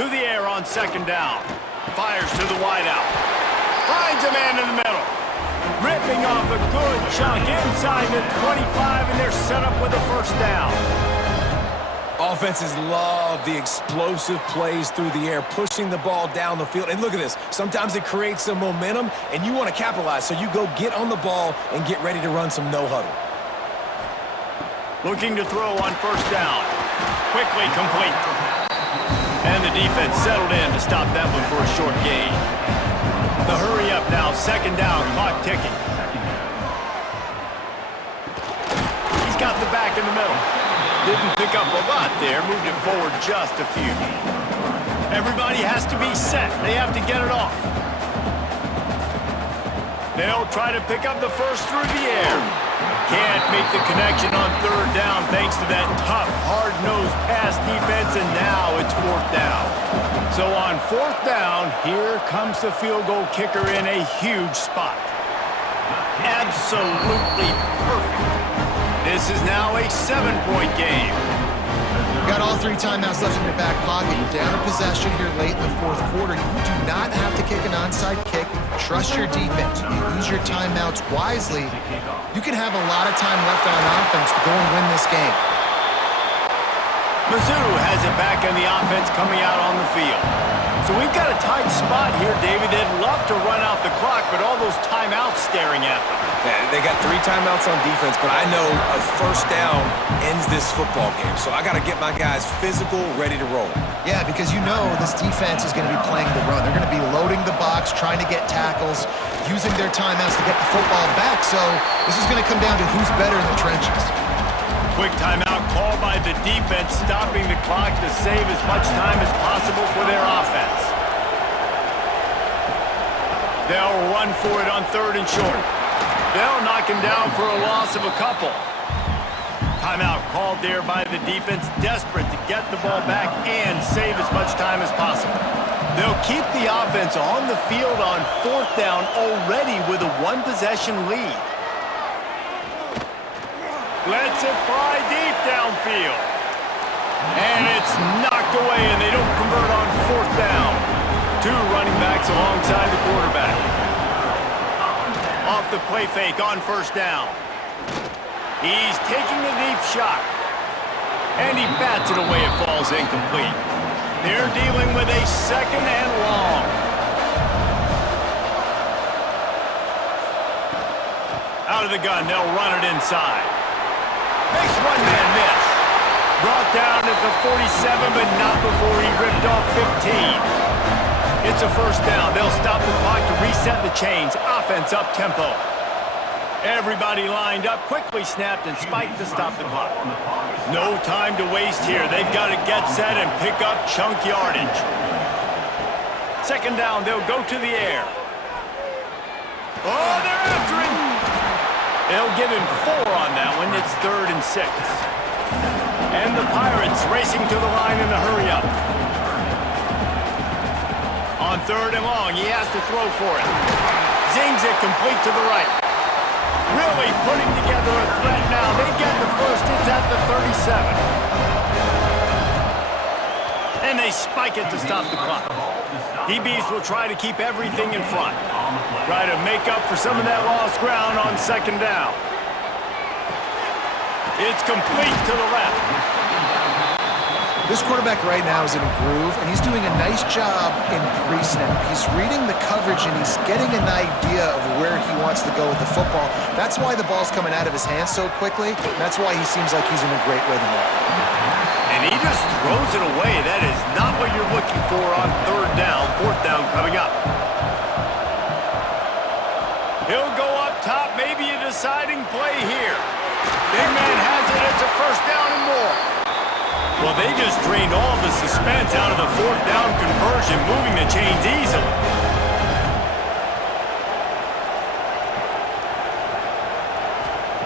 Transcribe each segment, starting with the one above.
To the air on second down. Fires to the wideout. Finds a man in the middle. Ripping off a good chunk inside the 25, and they're set up with a first down. Offenses love the explosive plays through the air, pushing the ball down the field. And look at this. Sometimes it creates some momentum, and you want to capitalize. So you go get on the ball and get ready to run some no-huddle. Looking to throw on first down. Quickly complete. And the defense settled in to stop that one for a short gain. The hurry up now, second down, clock ticking. He's got the back in the middle. Didn't pick up a lot there, moved it forward just a few. Everybody has to be set. They have to get it off. They'll try to pick up the first through the air. Can't make the connection on third down thanks to that tough, hard-nosed pass defense, and now it's fourth down. So on fourth down, here comes the field goal kicker in a huge spot. Absolutely perfect. This is now a 7-point game. Got all 3 timeouts left in your back pocket. You're down a possession here late in the fourth quarter. You do not have to kick an onside kick. Trust your defense. You use your timeouts wisely. You can have a lot of time left on offense to go and win this game. Mizzou has it back in the offense coming out on the field. So we've got a tight spot here, David. They'd love to run out the clock, but all those timeouts staring at them. Yeah, they got 3 timeouts on defense, but I know a first down ends this football game. So I got to get my guys physical, ready to roll. Yeah, because you know this defense is going to be playing the run. They're going to be loading the box, trying to get tackles, using their timeouts to get the football back. So this is going to come down to who's better in the trenches. Quick timeout called by the defense, stopping the clock to save as much time as possible for their offense. They'll run for it on third and short. They'll knock him down for a loss of a couple. Timeout called there by the defense, desperate to get the ball back and save as much time as possible. They'll keep the offense on the field on fourth down already with a 1-possession lead. Lets it fly deep downfield. And it's knocked away, and they don't convert on fourth down. 2 running backs alongside the quarterback. Off the play fake on first down. He's taking a deep shot. And he bats it away. It falls incomplete. They're dealing with a second and long. Out of the gun, they'll run it inside. Makes one man miss. Brought down at the 47, but not before he ripped off 15. It's a first down. They'll stop the clock to reset the chains. Offense up tempo. Everybody lined up, quickly snapped and spiked to stop the clock. No time to waste here. They've got to get set and pick up chunk yardage. Second down, they'll go to the air. Oh, they're after him. They'll give him 4 on that one. It's third and 6. And the Pirates racing to the line in a hurry up. On third and long, he has to throw for it. Zings it complete to the right. Really putting together a threat now. They get the first. It's at the 37. And they spike it to stop the clock. DBs will try to keep everything in front. Try to make up for some of that lost ground on second down. It's complete to the left. This quarterback right now is in a groove, and he's doing a nice job in pre-snap. He's reading the coverage, and he's getting an idea of where he wants to go with the football. That's why the ball's coming out of his hands so quickly. That's why he seems like he's in a great rhythm right now. And he just throws it away. That is not what you're looking for on third down. Fourth down coming up. He'll go up top, maybe a deciding play here. Big man has it. It's a first down and more. Well, they just drained all the suspense out of the fourth down conversion, moving the chains easily.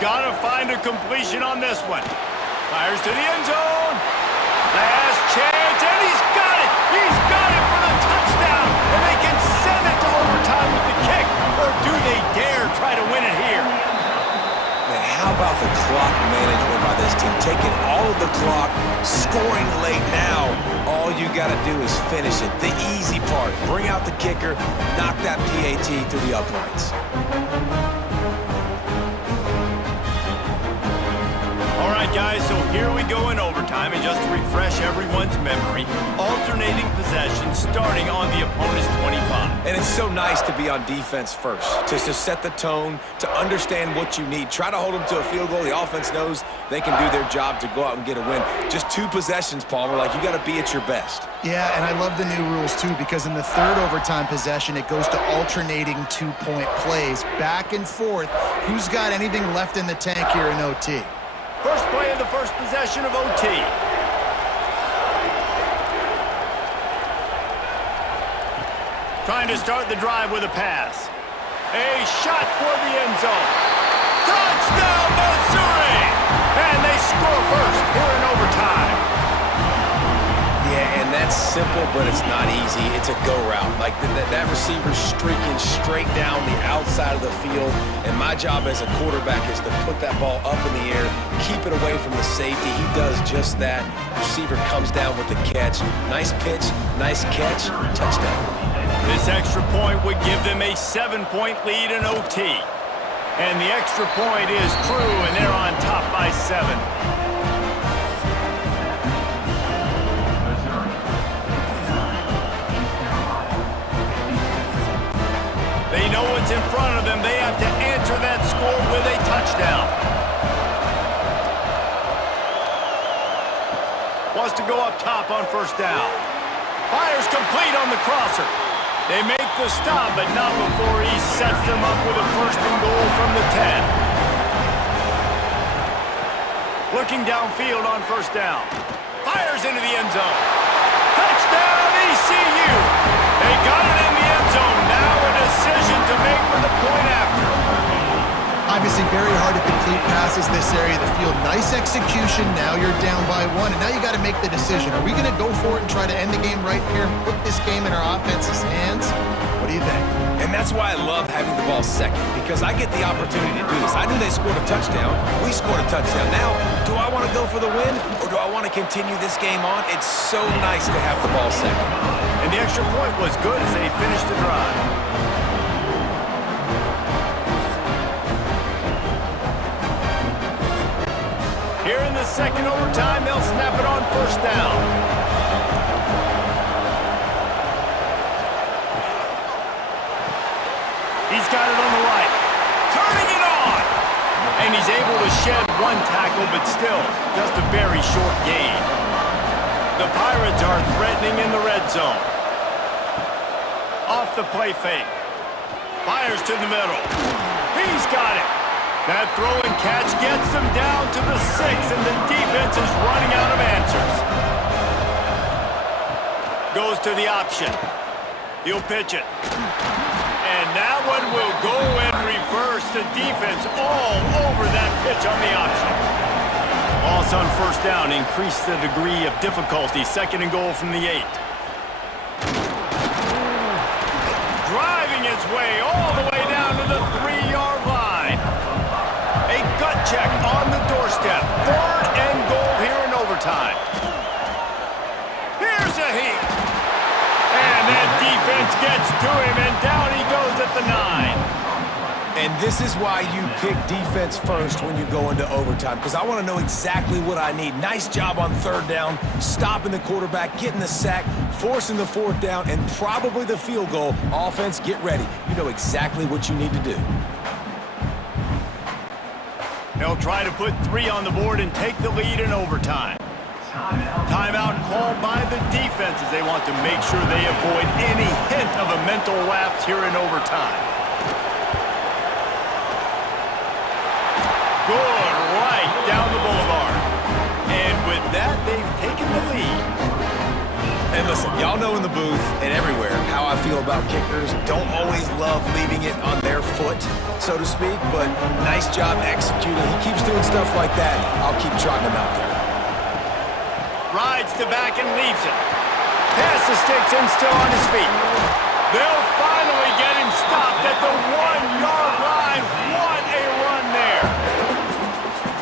Gotta find a completion on this one. Fires to the end zone. Last chance, and he's got it! He's got it for the touchdown! And they can send it to overtime with the kick. Or do they dare try to win it here? Man, how How about the clock management by this team? Taking all of the clock, scoring late now. All you got to do is finish it. The easy part. Bring out the kicker, knock that PAT through the uprights. All right, guys, so here we go in overtime, and just to refresh everyone's memory, alternating possession starting on the opponent's 25. And it's so nice to be on defense first, to set the tone, to understand what you need. Try to hold them to a field goal. The offense knows they can do their job to go out and get a win. Just 2 possessions, Palmer. Like, you got to be at your best. Yeah, and I love the new rules, too, because in the third overtime possession, it goes to alternating 2-point plays, back and forth. Who's got anything left in the tank here in OT? First play of the first possession of OT. Trying to start the drive with a pass. A shot toward the end zone. Touchdown, Missouri! And they score first here in overtime. Yeah, and that's simple, but it's not easy. It's a go route. Like, that receiver's streaking straight down the outside of the field, and my job as a quarterback is to put that ball up in the air, keep it away from the safety. He does just that. Receiver comes down with the catch. Nice pitch, nice catch, touchdown. This extra point would give them a 7-point lead in OT. And the extra point is true, and they're on top by 7. They know what's in front of them. They have to answer that score with a touchdown. Wants to go up top on first down. Fires complete on the crosser. They make the stop, but not before he sets them up with a first and goal from the 10. Looking downfield on first down. Fires into the end zone. Touchdown, ECU! They got it in the end zone. Now a decision to make with the point after. Obviously, very hard to complete passes this area of the field. Nice execution. Now you're down by 1, and now you got to make the decision. Are we going to go for it and try to end the game right here and put this game in our offense's hands? What do you think? And that's why I love having the ball second, because I get the opportunity to do this. I knew they scored a touchdown. We scored a touchdown. Now, do I want to go for the win, or do I want to continue this game on? It's so nice to have the ball second. And the extra point was good as they finished the drive. Here in the second overtime, they'll snap it on first down. He's got it on the right. Turning it on! And he's able to shed 1 tackle, but still, just a very short gain. The Pirates are threatening in the red zone. Off the play fake. Fires to the middle. He's got it. That throw and catch gets them down to the 6, and the defense is running out of answers. Goes to the option. He'll pitch it. And that one will go and reverse. The defense all over that pitch on the option. Loss on first down increased the degree of difficulty. Second and goal from the 8. Driving his way all the way down to the 3-yard line. A gut check on the doorstep. Third and goal here in overtime. Here's a heat. And that defense gets to him, and down he goes at the 9. And this is why you pick defense first when you go into overtime, because I want to know exactly what I need. Nice job on third down, stopping the quarterback, getting the sack, forcing the fourth down, and probably the field goal. Offense, get ready. You know exactly what you need to do. They'll try to put 3 on the board and take the lead in overtime. Timeout called by the defense as they want to make sure they avoid any hint of a mental lapse here in overtime. Good right down the boulevard. And with that, they've taken the lead. And listen, y'all know in the booth and everywhere how I feel about kickers. Don't always love leaving it on their foot, so to speak, but nice job executing. He keeps doing stuff like that. I'll keep trotting him out there. Rides to back and leaves it. Pass the sticks and still on his feet. They'll finally get him stopped at the 1-yard line. What a run there.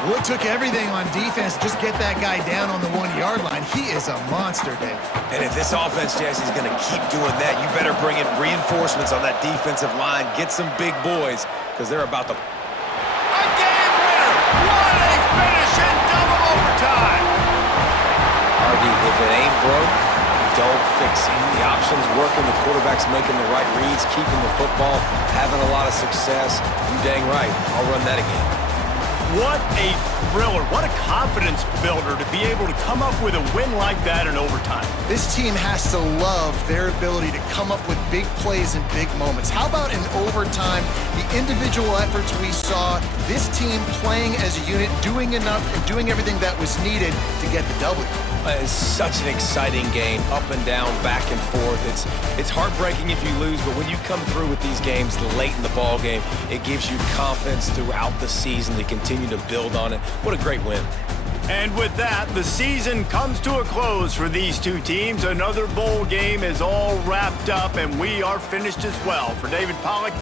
Well, it took everything on defense. Just get that guy down on the 1-yard line. He is a monster, Dave. And if this offense, Jesse, is going to keep doing that, you better bring in reinforcements on that defensive line. Get some big boys, because they're about to... A game winner! What a finish in double overtime! RD, if it ain't broke, don't fix it. The option's working, the quarterback's making the right reads, keeping the football, having a lot of success. You dang right. I'll run that again. What a thriller. What a confidence builder to be able to come up with a win like that in overtime. This team has to love their ability to come up with big plays and big moments. How about in overtime, the individual efforts we saw, this team playing as a unit, doing enough and doing everything that was needed to get the W. It's such an exciting game, up and down, back and forth. It's heartbreaking if you lose, but when you come through with these games late in the ball game, it gives you confidence throughout the season to continue to build on it. What a great win. And with that, the season comes to a close for these two teams. Another bowl game is all wrapped up, and we are finished as well. For David Pollack,